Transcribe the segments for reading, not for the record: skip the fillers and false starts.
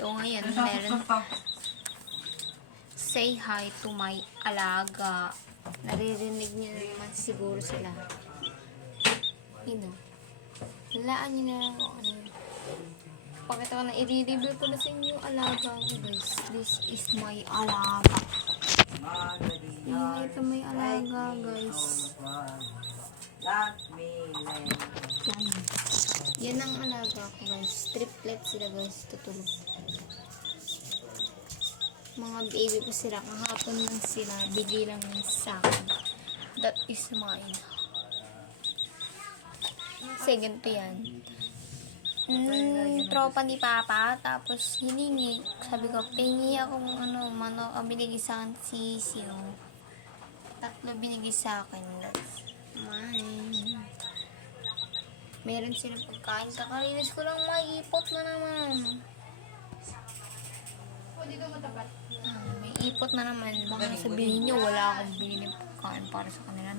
So, ngayon, meron say hi to my alaga. Naririnig niyo na naman siguro sila. Halaan niyo na lang kung ano yun. Pakita ko na, i-review ko na sa inyo yung alaga ko, guys. This is my alaga. Ito may alaga, guys. Yan ang alaga ko, guys. Triplet sila, guys. Tutulog. Mga baby ko sila. Kahapon lang sila. Bigay lang sa akin. That is mine. Kasi ganito yan. Tropa ni Papa. Tapos hiningi. Sabi ko, pingi akong manok. Ang binigay sa akin si Sio. 3 binigay sa akin. That's mine. Meron silang pagkain. Kakalinis ko lang, maipot na naman. May ipot na naman. Baka sabihin nyo, wala akong binili pagkain para sa kanila.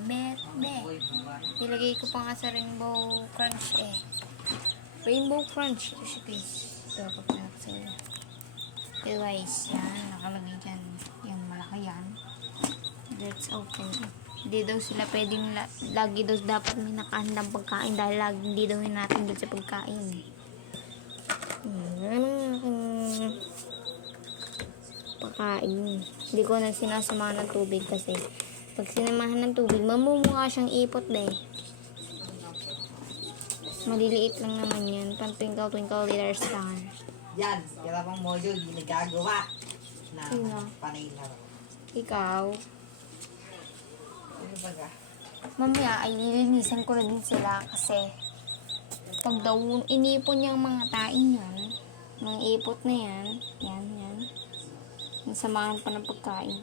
Nilagay ko pa nga sa Rainbow Crunch eh. Rainbow Crunch. Ito siya, guys. Ito, pagkakas sa inyo. Okay, guys. Yan, nakalagay dyan. Yan, malaki yan. Let's open it. Hindi daw sila pwedeng lagi daw dapat may nakahandang pagkain dahil lagi hindi daw natin doon sa pagkain. Pagkain. Hindi ko na sinasamahan ng tubig kasi pag sinamahan ng tubig, mamumukha siyang ipot ba eh. Maliliit lang naman yan. Pang twinkle liters lang. Yan, kaya pang module, ginagagawa na panay laro. Ikaw? Ano ba ka? Mamaya ay lilinisan ko na din sila kasi pag daw inipon niyang mga tain yan, mga ipot na yan, yan. Nasamahan pa ng pagkain,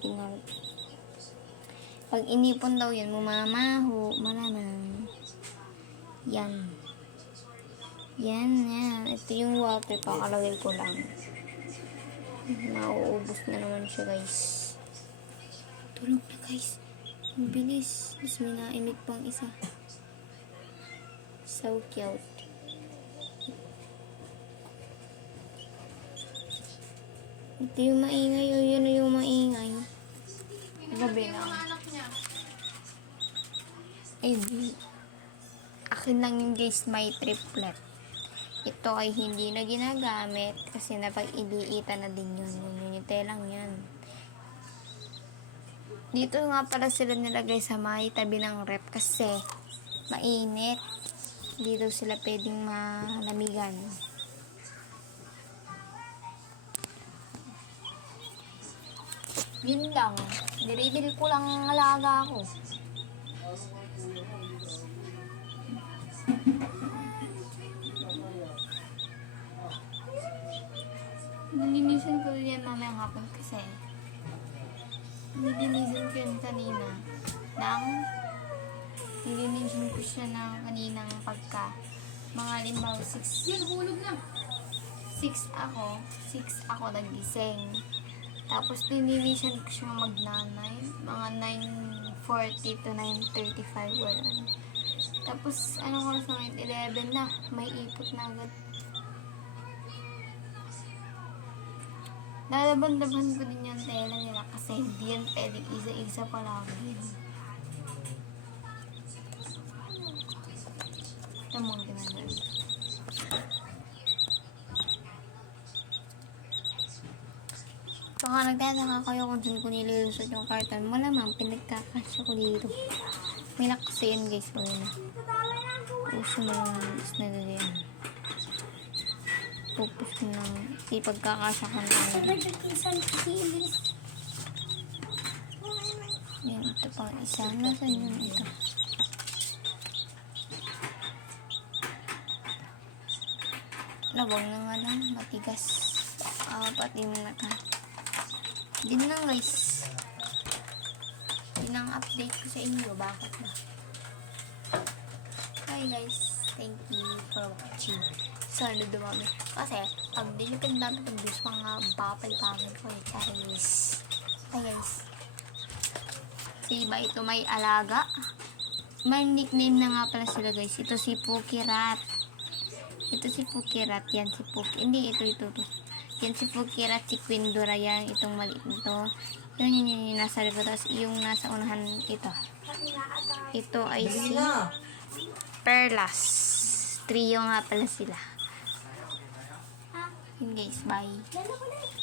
pag inipon daw yan, mumamaho, malamang. Yan. Ito yung water, pakalagay ko lang. Nauubos na naman siya, guys. Tulog na, guys. Ang bilis. Mas may naimik pang isa. So cute. Ito yung maingay. Yun yung maingay. Gabi na. Ay, akin lang yung guys, may triplet. Ito ay hindi na ginagamit kasi napag-iliitan na din yun. Yun lang yan. Dito nga pala sila nilagay sa may tabi ng rep kasi mainit. Dito sila pwedeng malamigan. Yun lang. Niribili ko lang ang alaga ko. Nilinisan ko yan mamayang hapon kasi nilinisan ko yun kanina. Nilinisan ko siya ng kaninang pagka mga 6. Yan, hulog na. 6 ako nagising. Tapos nilinisan ko siya magnanay. Mga 9:40 to 9:35 wala. Tapos ko sa 11 na. May ipot na agad. Lalaban-laban ko din yung tela nila kasi hindi yan pwedeng isa-isa palagi. Ito mo ang ginagawa. Baka nagtataka kayo kung saan ko nilulusot yung carton. Malamang pinagkakasya ko dito. May lock kasi yun, guys. Puso mo lang na ganyan. Pupus ko lang. Ipagkakasya ko na. Yan, ito pang isa. Nasaan yun ito? Labang na nga lang. Matigas. Pati mo na ka. Din lang, guys. Yun ang update ko sa inyo. Bakit ba? Hi, guys. Thank you for watching. Sana dumami. Kasi, pag di nyo pinadami itong views, mga papay-papay ko eh. Charis. Hi, guys. Si Iba, ito may alaga. May nickname na nga pala sila, guys. Ito si Pukirat. Ito si Pukirat. Yan si Puki. Hindi, ito. Yan si Pukira at si Queen Dora yan. Itong maliit nito. Yun yung nasa likod. Tapos yung nasa unahan ito. Ito ay si Perlas. Trio nga pala sila. Yun guys, bye.